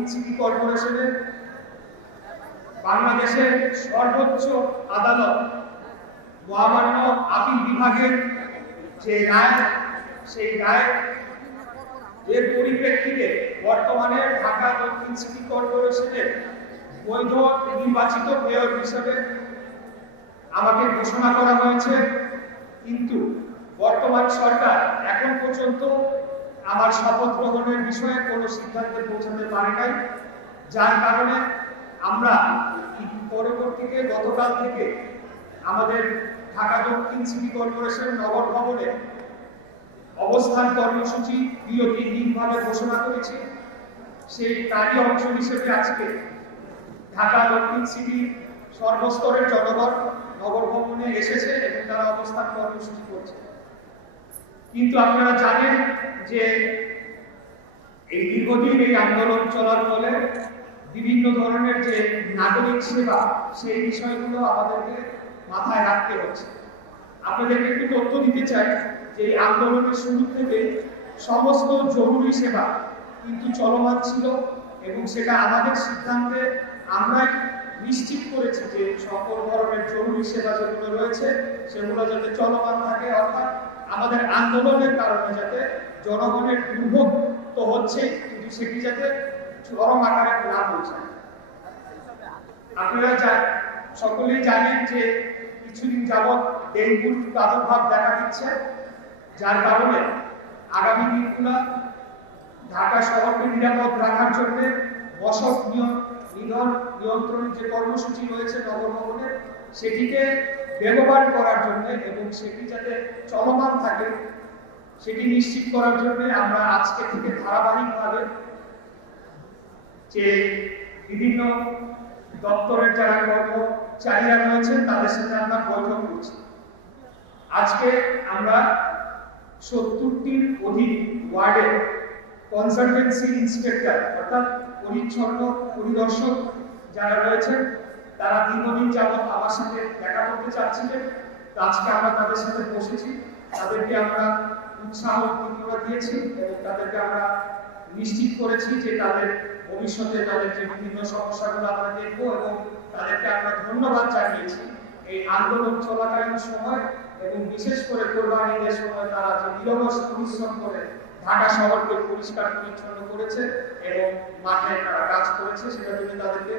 দক্ষিণ সিটি কর্পোরেশনের বাংলাদেশের সর্বোচ্চ আদালত মহামান্য আপিল বিভাগের যে রায়, সেই রায় এর পরিপ্রেক্ষিতে বর্তমানে ঢাকা দক্ষিণ সিটি কর্পোরেশনের বৈধ নির্বাচিত মেয়র হিসেবে আমাকে ঘোষণা করা হয়েছে। কিন্তু বর্তমান সরকার এখন পর্যন্ত আমার শপথ গ্রহণের বিষয়ে কোনো সিদ্ধান্তে পৌঁছাতে পারে নাই, যার কারণে আমরা পরবর্তীতে গতকাল থেকে আমাদের ঢাকা দক্ষিণ সিটি কর্পোরেশন নগর ভবনে অবস্থান কর্মসূচি বিরতিহীনভাবে ঘোষণা করেছি। সেই তারই অংশ হিসেবে আজকে ঢাকা দক্ষিণ সিটি সর্বস্তরের জনগণ নগর ভবনে এসেছে এবং তারা অবস্থান কর্মসূচি করছে। কিন্তু আপনারা জানেন যে এই দীর্ঘদিন এই আন্দোলন চলার ফলে বিভিন্ন ধরনের যে নাগরিক সেবা, সেই বিষয়গুলো আমাদেরকে মাথায় রাখতে হচ্ছে। আপনাদেরকে একটু তথ্য দিতে চাই যে এই আন্দোলনের শুরু থেকে সমস্ত জরুরি সেবা কিন্তু চলমান ছিল এবং সেটা আমাদের সিদ্ধান্তে আমরাই নিশ্চিত করেছি যে সকল ধরনের জরুরি সেবা যেগুলো রয়েছে সেগুলো যাতে চলমান থাকে, অর্থাৎ আমাদের আন্দোলনের কারণে যাতে জনগণের দুর্ভোগ তো হচ্ছে কিন্তু সেটি যাতে চরম আকারে না পৌঁছায়। আপনারা সকলেই জানেন যে কিছুদিন যাবৎ ডেঙ্গুর প্রাদুর্ভাব দেখা দিচ্ছে, যার কারণে আগামী দিনগুলো ঢাকা শহরকে নিরাপদ রাখার জন্য মশক নিয়ন্ত্রণের যে কর্মসূচি রয়েছে নগর ভবনে, সেটিকে বেগবান করার জন্য এবং সেটি যাতে চলমান থাকে সেটি নিশ্চিত করার জন্য আমরা আজকে থেকে ধারাবাহিকভাবে যে বিভিন্ন দপ্তরের যারা কর্মচারীরা রয়েছেন তাদের সাথে আমরা বৈঠক করছি। আজকে আমরা 70টির অধিক ওয়ার্ডের কনসালটেন্সি ইন্সপেক্টর অর্থাৎ পরিচ্ছন্ন পরিদর্শক যারা রয়েছেন তারা দীর্ঘদিন যাবৎ আমার সাথে দেখা করতে চাচ্ছিলেন। আজকে আমরা তাদের সাথে বসেছি, তাদেরকে আমরা উৎসাহ দিয়েছি এবং তাদেরকে আমরা নিশ্চিত করেছি যে তাদের ভবিষ্যতে তাদের যে বিভিন্ন সমস্যাগুলো আমরা দেখবো এবং তাদেরকে আমরা ধন্যবাদ জানিয়েছি এই আন্দোলন চলাকালীন সময় এবং বিশেষ করে কোরবানির সময় তারা যে নিরলস পরিশ্রম করে ঢাকা শহরকে পরিষ্কার পরিচ্ছন্ন করেছে এবং মাঠে তারা কাজ করেছে, সেটার জন্য তাদেরকে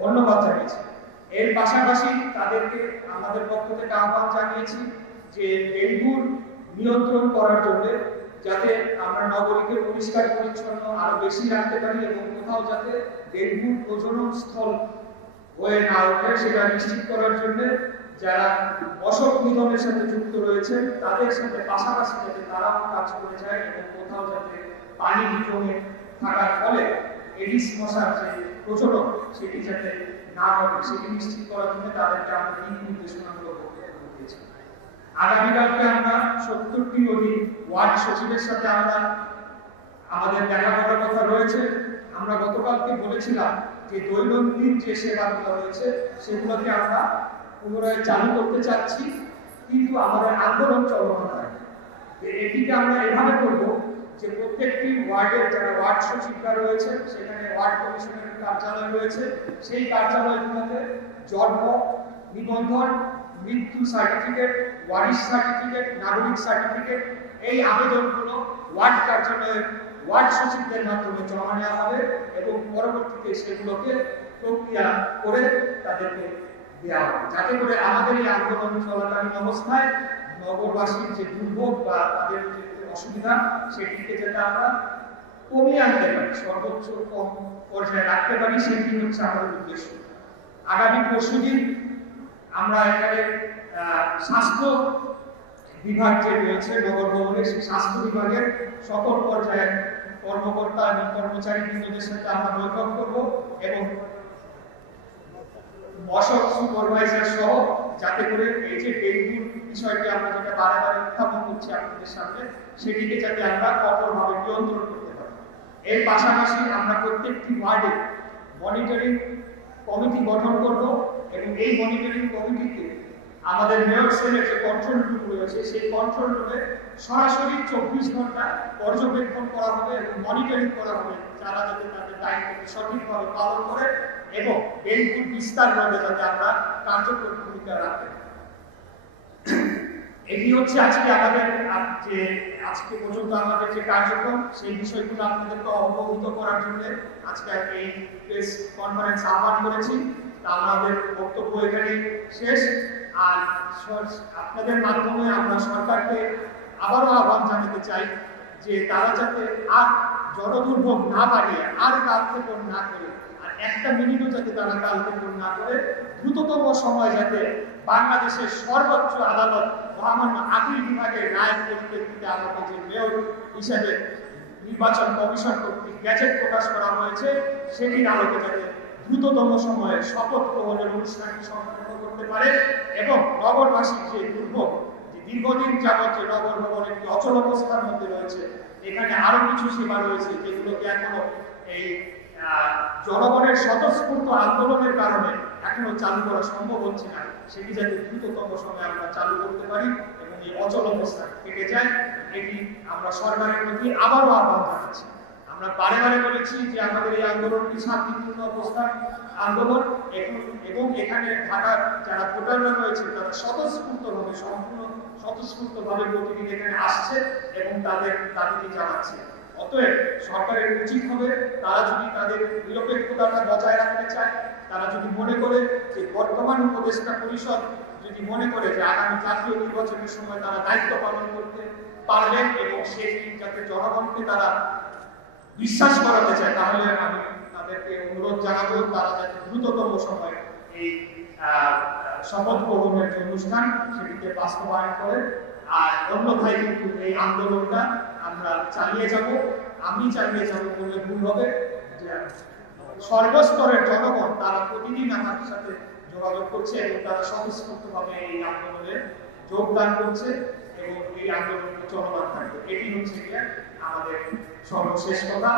ধন্যবাদ জানিয়েছি। এর পাশাপাশি তাদেরকে আমাদের পক্ষ থেকে আহ্বান জানিয়েছি যে ডেঙ্গুর নিয়ন্ত্রণ করার জন্য যাতে আমরা নগরীকে পরিষ্কার পরিচ্ছন্ন আরো বেশি রাখতে পারি এবং কোথাও যাতে ডেঙ্গুর প্রজনন স্থল হয়ে না ওঠে সেটা নিশ্চিত করার জন্য যারা মশক নিধনের সাথে যুক্ত রয়েছে তাদের সাথে পাশাপাশি যাতে তারাও কাজ করে যায় এবং কোথাও যাতে পানি জমে থাকার ফলে এডিস মশার যে প্রচলন সেটি যাতে না ঘটে সেটি নিশ্চিত করার জন্য তাদেরকে আমরা দিক নির্দেশনাগুলো দিয়েছি। আগামীকালকে আমরা 70টি অধিক ওয়ার্ড সচিবের সাথে আমরা আমাদের দেখা করার কথা রয়েছে। আমরা গতকালকে বলেছিলাম যে দৈনন্দিন যে সেবাগুলো রয়েছে সেগুলোকে আমরা পুনরায় চালু করতে চাচ্ছি, কিন্তু আমাদের আন্দোলন চলমান থাকে। এটিকে আমরা এভাবে করব যে প্রত্যেকটি ওয়ার্ডের যারা ওয়ার্ড সচিবরা রয়েছে সেখানে ওয়ার্ড কমিশনের কার্যালয় রয়েছে, সেই কার্যালয়গুলোতে জন্ম নিবন্ধন, মৃত্যু সার্টিফিকেট, ওয়ারিশ সার্টিফিকেট, নাগরিক সার্টিফিকেট এই আবেদনগুলো ওয়ার্ড কার্যালয়ের ওয়ার্ড সচিবদের মাধ্যমে জমা নেওয়া হবে এবং পরবর্তীতে সেগুলোকে প্রক্রিয়া করে তাদেরকে দেওয়া হবে, যাতে করে আমাদের এই আন্দোলন চলাকালীন অবস্থায় নগরবাসীর যে দুর্ভোগ বা তাদের যে অসুবিধা সেটিকে যাতে আমরা কমিয়ে আনতে পারি, সর্বোচ্চ কম পর্যায়ে রাখতে পারি, সেটি হচ্ছে আমাদের উদ্দেশ্য। আগামী পরশুদিন আমরা এখানে স্বাস্থ্য বিভাগ যে রয়েছে নগর ভবনে, সেই স্বাস্থ্য বিভাগের সকল পর্যায়ের কর্মকর্তা এবং কর্মচারীদের সাথে আমরা বৈঠক করব এবং মশক সুপারভাইজার সহ যাতে করে এই যে ডেঙ্গুর বিষয়টি আমরা যেটা বারে উত্থাপন করছি আপনাদের সামনে সেটিকে যাতে আমরা কঠোরভাবে নিয়ন্ত্রণ করতে পারি। এর পাশাপাশি আমরা প্রত্যেকটি ওয়ার্ডে মনিটরিং কমিটি গঠন করব এবং এই মনিটরিং কমিটিতে আমাদের মেয়র সেলের যে কন্ট্রোল রুম রয়েছে সেই কন্ট্রোল রুমে সরাসরি 24 ঘন্টা পর্যবেক্ষণ করা হবে এবং মনিটরিং করা হবে, যারা যাতে তাদের দায়িত্বকে সঠিকভাবে পালন করে এবং ডেঙ্গুর বিস্তার রোধে যাতে আমরা কার্যকর ভূমিকা রাখতে। এটি হচ্ছে আজকে আমাদের যে আজকে পর্যন্ত আমাদের যে কার্যক্রম সেই বিষয়গুলো আপনাদেরকে অবহিত করার জন্য আজকে এই প্রেস কনফারেন্স আহ্বান করেছি। আমাদের বক্তব্য এখানে শেষ। আর আপনাদের মাধ্যমে আমরা সরকারকে আবারও আহ্বান জানাতে চাই যে তারা যাতে আর জনদুর্ভোগ না বাড়িয়ে আর কালক্ষেপণ না করে, আর একটা মিনিটও যাতে তারা কালক্ষেপণ না করে দ্রুততম সময় যাতে বাংলাদেশের সর্বোচ্চ আদালত মহামান্য আপিল বিভাগের রায়ের পরিপ্রেক্ষিতে আমাকে যে মেয়র হিসেবে নির্বাচন কমিশন কর্তৃক গ্যাজেট প্রকাশ করা হয়েছে সেটির আলোকে যাতে দ্রুততম সময়ে শপথ গ্রহণের অনুষ্ঠানটি সম্পন্ন করতে পারে এবং নগরবাসীর যে দুর্ভোগ, যে দীর্ঘদিন যাবৎ যে নগর ভবন একটি অচল অবস্থার মধ্যে রয়েছে, এখানে আরো কিছু সেবা রয়েছে যেগুলোকে এখনো এই জনগণের স্বতঃস্ফূর্ত আন্দোলনের কারণে এখনো চালু করা সম্ভব হচ্ছে না, সেটি যাতে দ্রুততম সময়ে আমরা চালু করতে পারি এবং এই অচল অবস্থা কেটে যায়, এটি আমরা সরকারের প্রতি আবারও আহ্বান জানাচ্ছি। আমরা বারে বারে বলেছি যে আমাদের এই আন্দোলনটি শান্তিপূর্ণ অবস্থান আন্দোলন এবং এখানে ঢাকার যারা ভোটাররা রয়েছে তারা স্বতঃস্ফূর্তভাবে সম্পূর্ণ স্বতঃস্ফূর্তভাবে প্রতিদিন এখানে আসছে এবং তাদের দাবিটি জানাচ্ছে। অতএব সরকারের উচিত হবে তারা যদি তাদের নিরপেক্ষতাটা বজায় রাখতে চায়, তারা যদি মনে করে যে বর্তমান উপদেষ্টা পরিষদ যদি মনে করে যে আগামী জাতীয় নির্বাচনের সময় তারা দায়িত্ব পালন করতে পারবেন এবং সেই যাতে জনগণকে তারা বিশ্বাস করাতে চায়, তাহলে আমি তাদেরকে অনুরোধ জানাবো তারা যাতে দ্রুততম সময়ে এই শপথ গ্রহণের যে অনুষ্ঠান সেটিকে বাস্তবায়ন করে। আর অন্যথায় কিন্তু এই আন্দোলনটা আমরা চালিয়ে যাব, আমি চালিয়ে যাব বললে ভুল হবে। যে সর্বস্তরের জনগণ তারা প্রতিদিন আমার সাথে যোগাযোগ করছে এবং তারা স্বতঃস্ফূর্তভাবে এই আন্দোলনে যোগদান করছে এবং এই আন্দোলন চলমান থাকবে। এটি হচ্ছে আমাদের সর্বশেষ কথা।